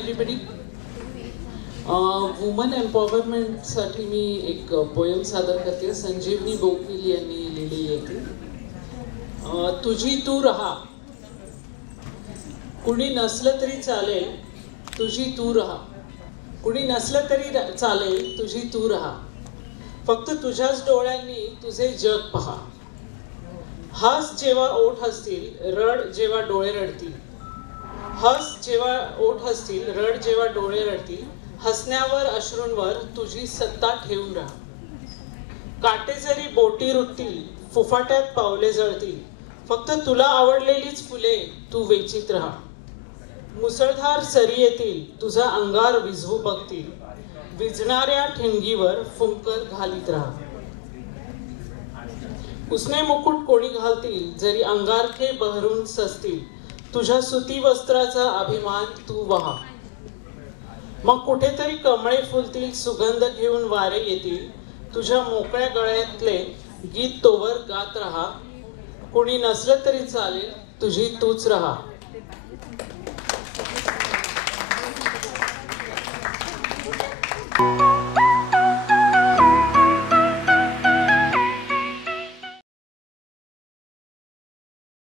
Everybody. Woman एम्पॉवरमेंटसाठी मी एक poem सादर करते. संजीवनी बोकील यांनी लिहिलेली आहे ती. तुझी तू रहा, कुणी नसलं तरी चालेल, तुझी तू रहा. कुणी नसलं तरी चालेल, तुझी तू रहा. फक्त तुझ्याच डोळ्यांनी तुझे जग पहा. हस जेव्हा ओठ हसतील, रड जेव्हा डोळे रडतील. हस जेव्हा ओठ हसतील, रड जेव्हा डोळे रडतील. हसण्यावर अश्रूंवर तुझी सत्ता ठेवून राहा. काटे जरी बोटी रुटतील, फुफाट्यात पावले जळतील. फक्त तुला आवडलेलीच फुले तू वेचीत राहा. मुसळधार सरी येतील, तुझा अंगार विझवू बघतील. विझणाऱ्या ठिणगीवर फुंकर घालीत राहा. उसने मुकुट कोणी घालतील, जरी अंगारखे बहरून सजतील. तुझ्या सुती वस्त्राचा अभिमान तू वहा. मग कुठेतरी कमळे फुलतील, सुगंध घेऊन वारे येतील. तुझ्या मोकळ्या गळ्यातले गीत तोवर गात राहा. कुणी नसलं तरी चालेल, तुझी तूच राहा.